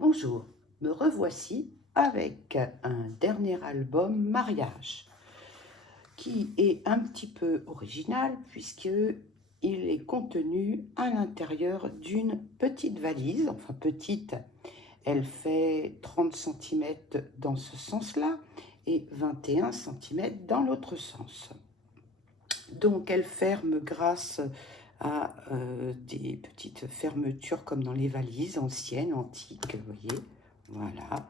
Bonjour, me revoici avec un dernier album mariage qui est un petit peu original puisque il est contenu à l'intérieur d'une petite valise, enfin petite, elle fait 30 centimètres dans ce sens-là et 21 centimètres dans l'autre sens. Donc elle ferme grâce à des petites fermetures comme dans les valises anciennes, antiques, vous voyez. Voilà,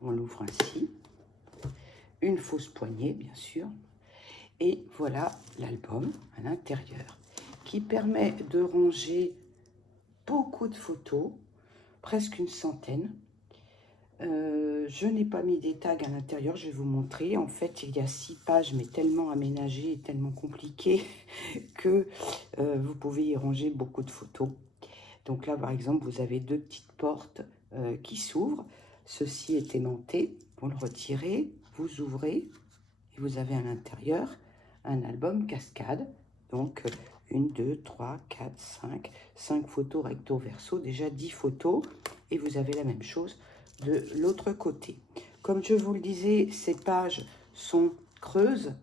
on l'ouvre ainsi. Une fausse poignée, bien sûr. Et voilà l'album à l'intérieur qui permet de ranger beaucoup de photos, presque une centaine. Je n'ai pas mis des tags à l'intérieur, je vais vous montrer. En fait, il y a 6 pages, mais tellement aménagées et tellement compliquées que vous pouvez y ranger beaucoup de photos. Donc là, par exemple, vous avez 2 petites portes qui s'ouvrent. Ceci est aimanté. Vous le retirez, vous ouvrez et vous avez à l'intérieur un album cascade. Donc 1, 2, 3, 4, 5 photos recto verso, déjà 10 photos. Et vous avez la même chose de l'autre côté. Comme je vous le disais, ces pages sont creuses,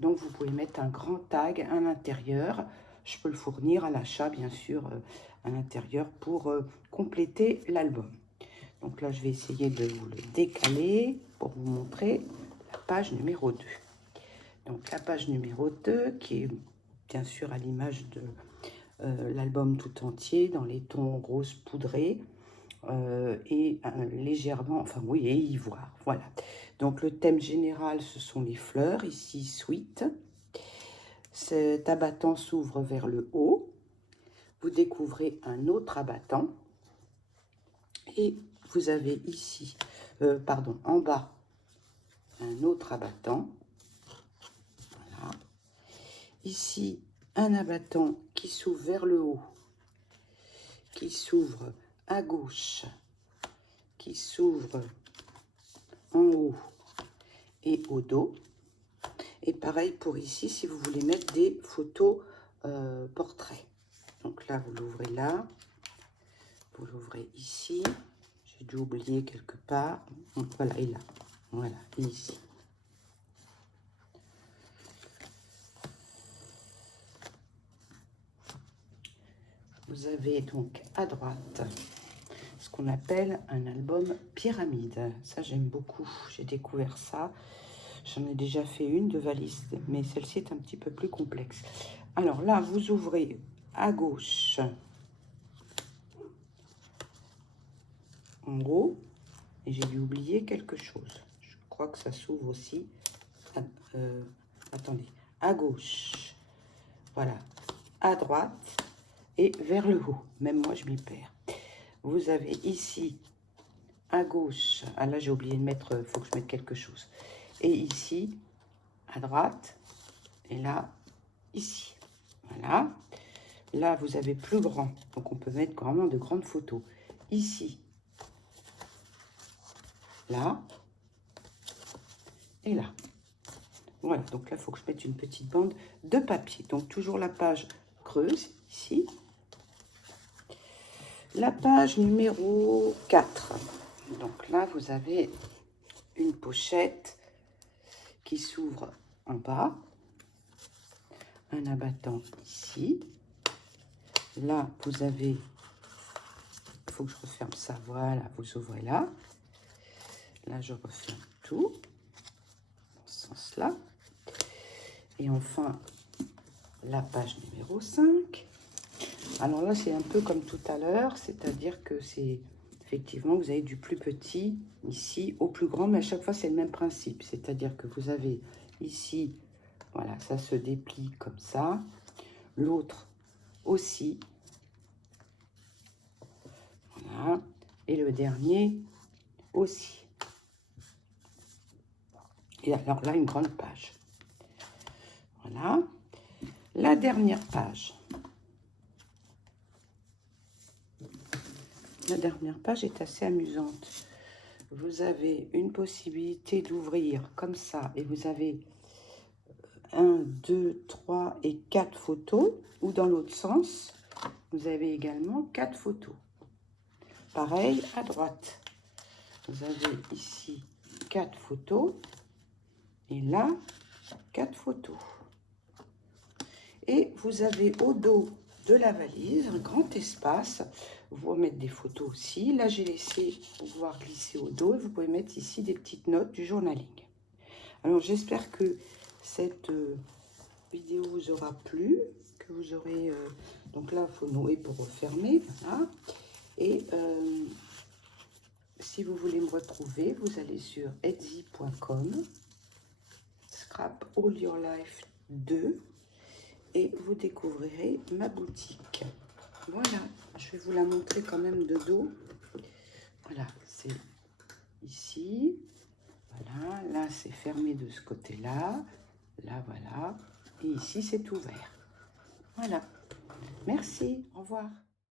donc vous pouvez mettre un grand tag à l'intérieur. Je peux le fournir à l'achat, bien sûr, à l'intérieur pour compléter l'album. Donc là, je vais essayer de vous le décaler pour vous montrer la page numéro 2. Donc la page numéro 2, qui est bien sûr à l'image de l'album tout entier, dans les tons rose poudré, et légèrement, enfin oui, et ivoire, voilà. Donc le thème général, ce sont les fleurs, ici sweet. Cet abattant s'ouvre vers le haut. Vous découvrez un autre abattant. Et vous avez ici, en bas, un autre abattant. Voilà. Ici, un abattant qui s'ouvre vers le haut, qui s'ouvre à gauche, qui s'ouvre en haut et au dos. Et pareil pour ici, si vous voulez mettre des photos portraits. Donc là, vous l'ouvrez là. Vous l'ouvrez ici. J'ai dû oublier quelque part. Donc voilà, et là. Voilà, et ici. Vous avez donc à droite ce qu'on appelle un album pyramide. Ça, j'aime beaucoup. J'ai découvert ça. J'en ai déjà fait une de valise, mais celle-ci est un petit peu plus complexe. Alors là, vous ouvrez à gauche, en haut, et j'ai dû oublier quelque chose. Je crois que ça s'ouvre aussi. Attendez, à gauche, voilà, à droite et vers le haut. Même moi, je m'y perds. Vous avez ici, à gauche, ah là, j'ai oublié de mettre, il faut que je mette quelque chose. Et ici, à droite, et là, ici. Voilà. Là, vous avez plus grand, donc on peut mettre vraiment de grandes photos. Ici, là, et là. Voilà, donc là, il faut que je mette une petite bande de papier. Donc, toujours la page creuse, ici. La page numéro 4. Donc là, vous avez une pochette qui s'ouvre en bas. Un abattant ici. Là, vous avez... Il faut que je referme ça. Voilà, vous ouvrez là. Là, je referme tout. Dans ce sens-là. Et enfin, la page numéro 5. Alors là, c'est un peu comme tout à l'heure, c'est-à-dire que c'est effectivement, vous avez du plus petit ici au plus grand, mais à chaque fois, c'est le même principe. C'est-à-dire que vous avez ici, voilà, ça se déplie comme ça. L'autre aussi. Voilà. Et le dernier aussi. Et alors là, une grande page. Voilà. La dernière page. La dernière page est assez amusante. Vous avez une possibilité d'ouvrir comme ça et vous avez 1, 2, 3 et 4 photos, ou dans l'autre sens, vous avez également 4 photos. Pareil à droite. vous avez ici 4 photos. Et là, 4 photos. Et vous avez au dos de la valise un grand espace. Vous pouvez mettre des photos aussi. Là, j'ai laissé pouvoir glisser au dos. Et vous pouvez mettre ici des petites notes du journaling. Alors, j'espère que cette vidéo vous aura plu. Que vous aurez... donc là, il faut nouer pour refermer. Voilà. Et si vous voulez me retrouver, vous allez sur etsy.com. Scrap All Your Life 2 et vous découvrirez ma boutique. Voilà, je vais vous la montrer quand même de dos. Voilà, c'est ici. Voilà, là c'est fermé de ce côté-là. Là, voilà. Et ici c'est ouvert. Voilà. Merci, au revoir.